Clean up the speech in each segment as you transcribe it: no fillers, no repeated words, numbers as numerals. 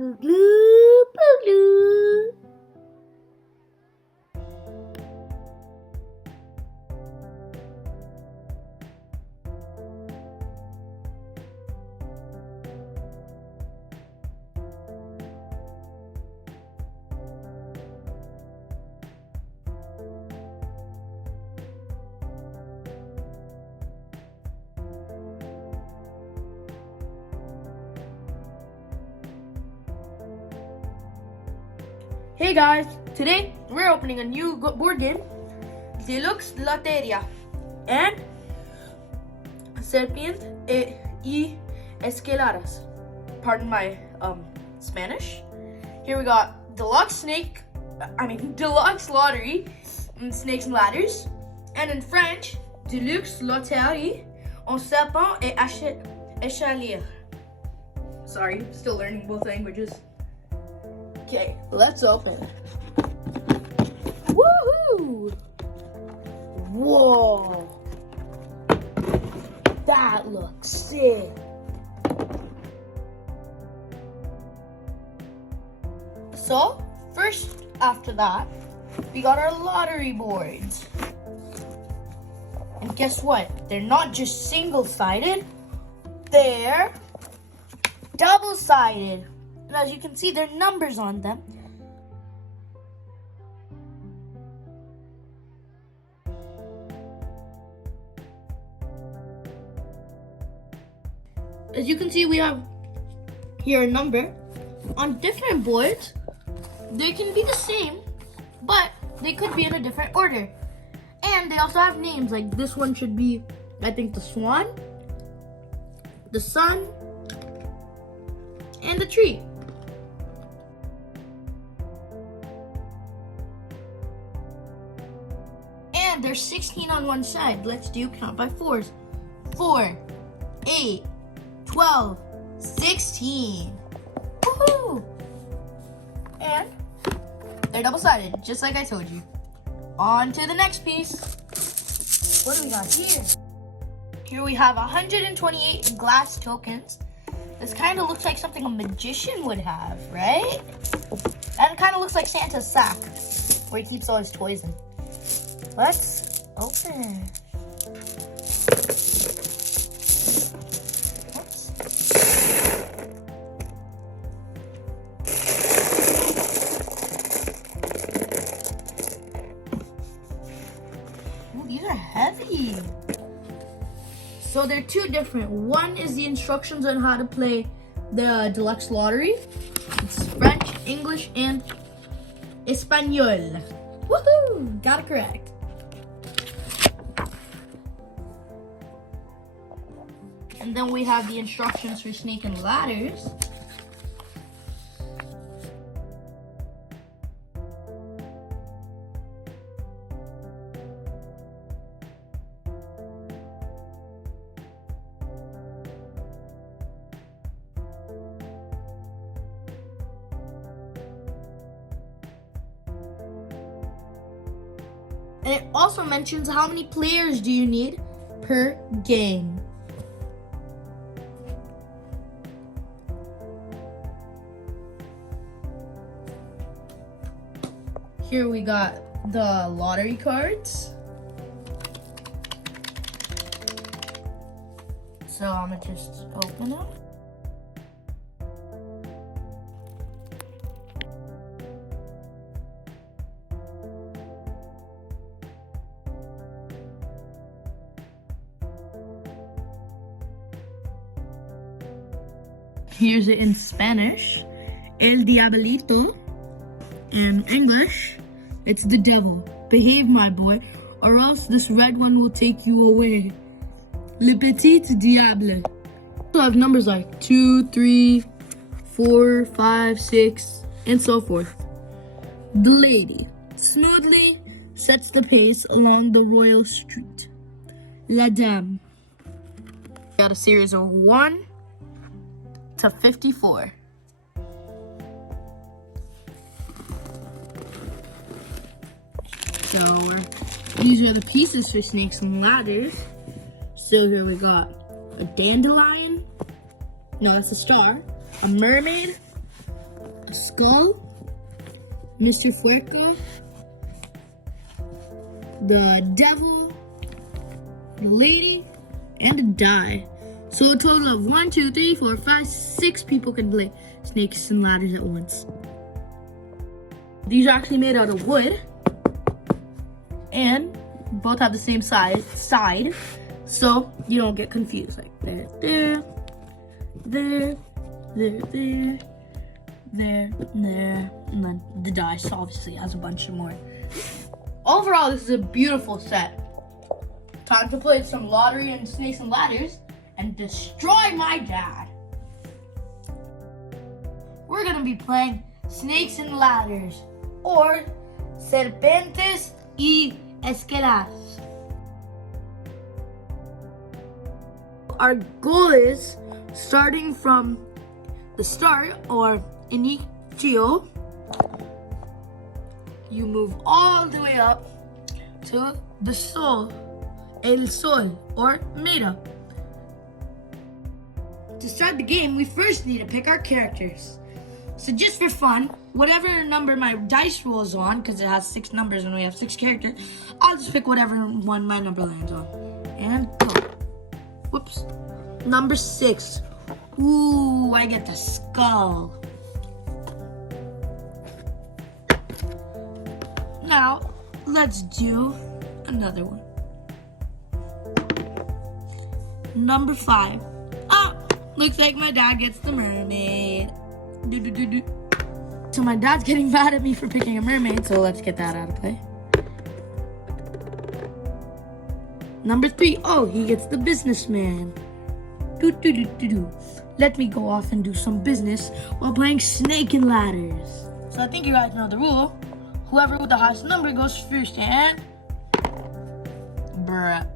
KoogluPooglu. Hey guys, today we're opening a new board game, Deluxe Loteria, and Serpiente y Escaladas. Pardon my Spanish. Here we got Deluxe Lottery, and Snakes and Ladders, and in French, Deluxe Loterie, en serpent et échalier. Sorry, still learning both languages. Okay, let's open. Woohoo! Whoa! That looks sick. So, first after that, we got our lottery boards. And guess what? They're not just single-sided, they're double-sided. And as you can see, there are numbers on them. As you can see, we have here a number. On different boards, they can be the same, but they could be in a different order. And they also have names, like this one should be, I think, the swan, the sun, and the tree. And there's 16 on one side. Let's do count by fours. 4, 8, 12, 16. Woohoo! And they're double-sided, just like I told you. On to the next piece. What do we got here? Here we have 128 glass tokens. This kind of looks like something a magician would have, right? And it kind of looks like Santa's sack, where he keeps all his toys in. Let's open. Oops. Ooh, these are heavy. So they're two different. One is the instructions on how to play the Deluxe Lottery. It's French, English, and Espanol. Woohoo! Got it correct. And then we have the instructions for Snake and Ladders. And it also mentions how many players do you need per game. Here we got the lottery cards. So I'm gonna just open them. Here's it in Spanish, El Diablito. In English, it's the devil. Behave, my boy, or else this red one will take you away. Le petit diable. So I have numbers like 2, 3, 4, 5, 6, and so forth. The lady smoothly sets the pace along the royal street. La dame. Got a series of 1 to 54. So these are the pieces for Snakes and Ladders. So here we got a dandelion. No, that's a star. A mermaid, a skull, Mr. Fuerca, the devil, the lady, and a die. So a total of 1, 2, 3, 4, 5, 6 people can play snakes and ladders at once. These are actually made out of wood, and both have the same side, so you don't get confused. Like there, there, there, there, there, there, there, and then the dice obviously has a bunch of more. Overall, this is a beautiful set. Time to play some lottery and snakes and ladders and destroy my dad. We're gonna be playing snakes and ladders, or serpentes y esquelas. Our goal is, starting from the start, or inicio, you move all the way up to the sol, el sol, or meta. To start the game, we first need to pick our characters. So just for fun, whatever number my dice rolls on, because it has 6 numbers and we have 6 characters, I'll just pick whatever one my number lands on. And go. Whoops. Number 6. Ooh, I get the skull. Now, let's do another one. Number 5. Ah, looks like my dad gets the mermaid. So my dad's getting mad at me for picking a mermaid, so let's get that out of play. Number 3. Oh, he gets the businessman. Let me go off and do some business while playing snake and ladders. So I think you guys know the rule. Whoever with the highest number goes first, and bruh.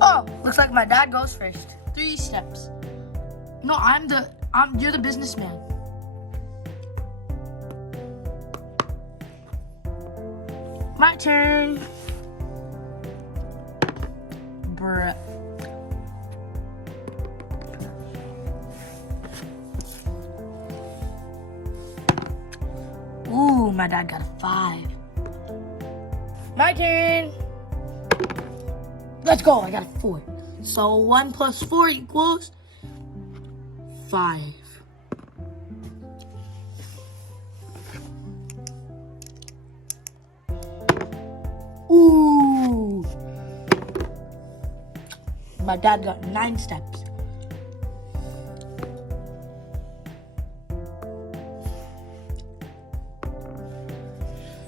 Oh, looks like my dad goes first. 3 steps. No, you're the businessman. My turn. Bruh. Ooh, my dad got a 5. My turn. Let's go, I got a 4. So 1 plus 4 equals 5. Ooh. My dad got 9 steps.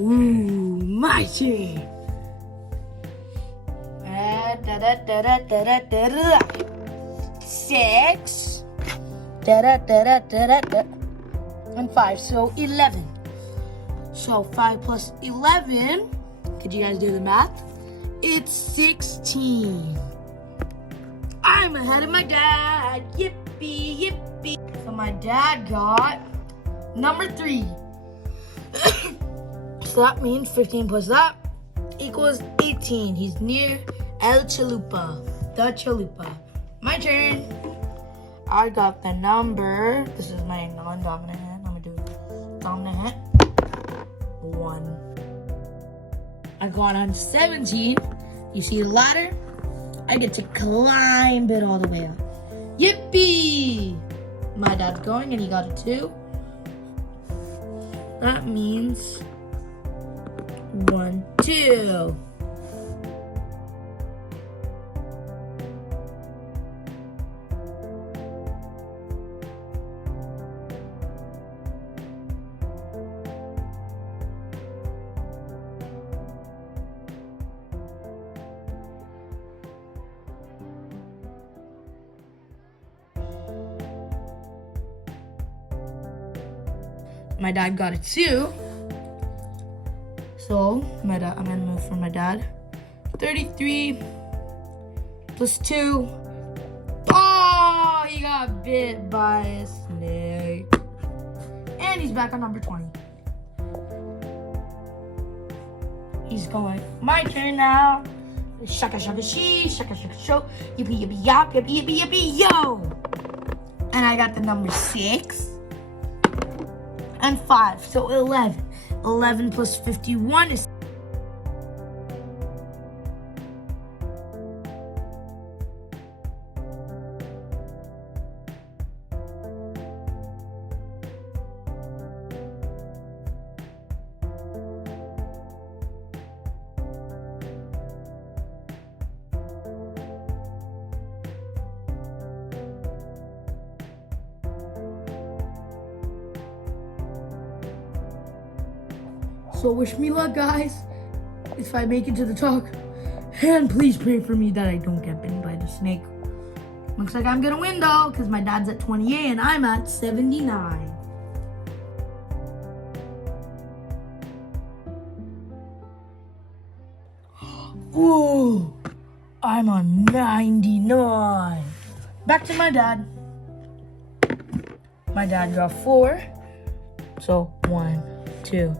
Ooh, my turn. 6 and 5, so 11. So 5 plus 11, could you guys do the math? It's 16. I'm ahead of my dad. Yippee, yippee. So my dad got number 3. So that means 15 plus that equals 18. He's near El Chalupa, the Chalupa. My turn. I got the number. This is my non-dominant hand. I'm gonna do dominant hand. 1. I got on 17. You see the ladder? I get to climb it all the way up. Yippee! My dad's going and he got a 2. That means 1, 2. My dad got a 2. So I'm gonna move for my dad. 33 plus 2. Oh, he got bit by a snake. And he's back on number 20. He's going. My turn now. Shaka shaka she, shaka shaka show, yippee yippee yap, yippee yippee yippee yo. And I got the number 6 and 5, so 11. 11 plus 51 is. So wish me luck, guys, if I make it to the top. And please pray for me that I don't get bitten by the snake. Looks like I'm gonna win though, because my dad's at 28 and I'm at 79. Ooh, I'm on 99. Back to my dad. My dad got 4. So 1, 2,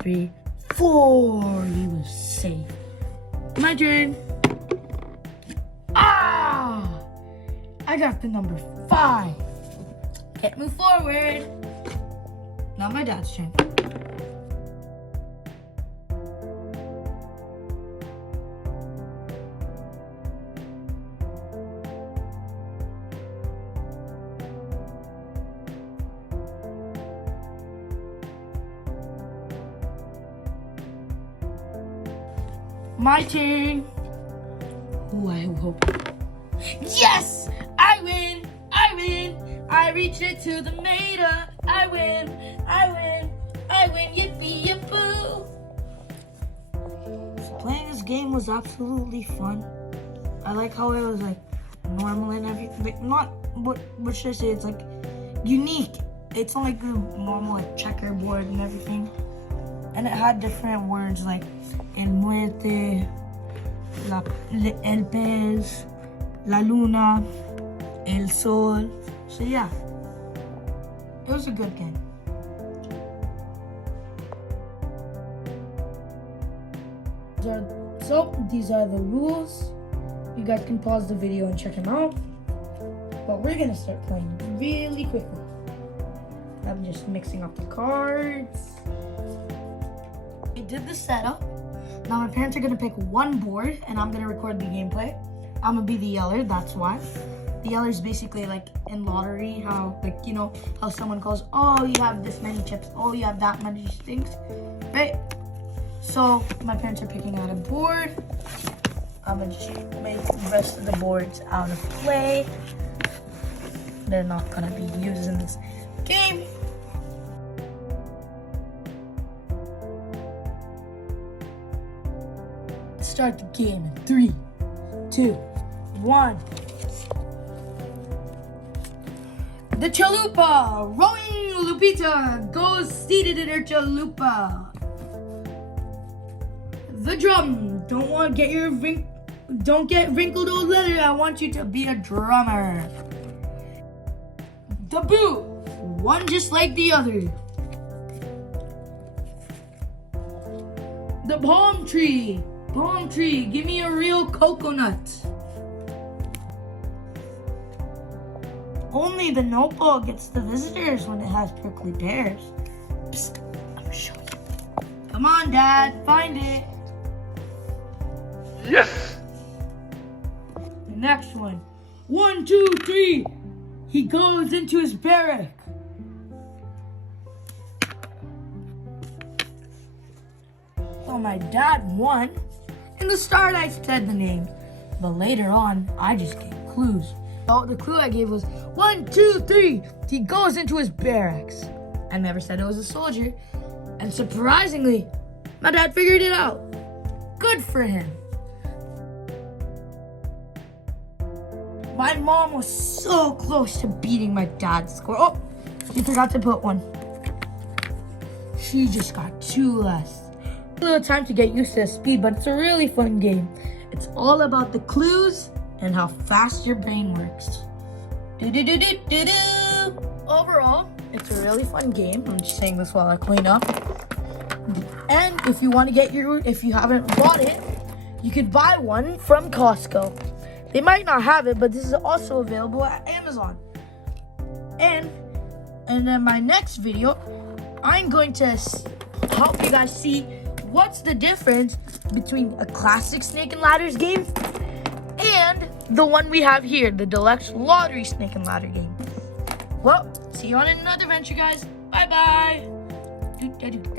3, 4. He was safe. My turn. Ah! I got the number 5. Can't move forward. Now my dad's turn. My turn. Ooh, I hope. Yes! I win! I win! I reached it to the mater. I win! I win! I win! Yippee yippoo! So playing this game was absolutely fun. I like how it was like normal and everything. Like not what should I say? It's like unique. It's not like the normal like checkerboard and everything. And it had different words like el muerte, el pez, la luna, el sol. So yeah, it was a good game. So these are the rules. You guys can pause the video and check them out. But we're gonna start playing really quickly. I'm just mixing up the cards. I did the setup. Now my parents are gonna pick one board and I'm gonna record the gameplay. I'm gonna be the yeller, that's why. The yeller is basically like in lottery, how like, you know, how someone goes, oh, you have this many chips, oh, you have that many things, right? So my parents are picking out a board. I'm gonna just make the rest of the boards out of play. They're not gonna be used in this game. Start the game in 3, 2, 1. The chalupa, rowing Lupita goes seated in her chalupa. The drum, don't get wrinkled old leather. I want you to be a drummer. The boot, one just like the other. The palm tree. Palm tree, give me a real coconut. Only the notebook gets the visitors when it has prickly pears. Psst, I'm gonna show you. Come on, Dad, find it. Yes! The next one. 1, 2, 3. He goes into his barrack. So my dad won. In the start, I said the name, but later on, I just gave clues. So the clue I gave was 1, 2, 3. He goes into his barracks. I never said it was a soldier, and surprisingly, my dad figured it out. Good for him. My mom was so close to beating my dad's score. Oh, she forgot to put one. She just got 2 less. A little time to get used to the speed, but it's a really fun game. It's all about the clues and how fast your brain works. Overall, it's a really fun game. I'm just saying this while I clean up. And if you want to get if you haven't bought it, you could buy one from Costco. They might not have it, but this is also available at Amazon. And in my next video, I'm going to help you guys see what's the difference between a classic Snake and Ladders game and the one we have here, the Deluxe Lottery Snake and Ladder game. Well, see you on another adventure, guys. Bye-bye.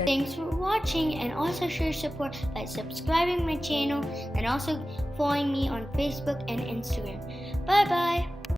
Thanks for watching, and also show your support by subscribing my channel and also following me on Facebook and Instagram. Bye bye.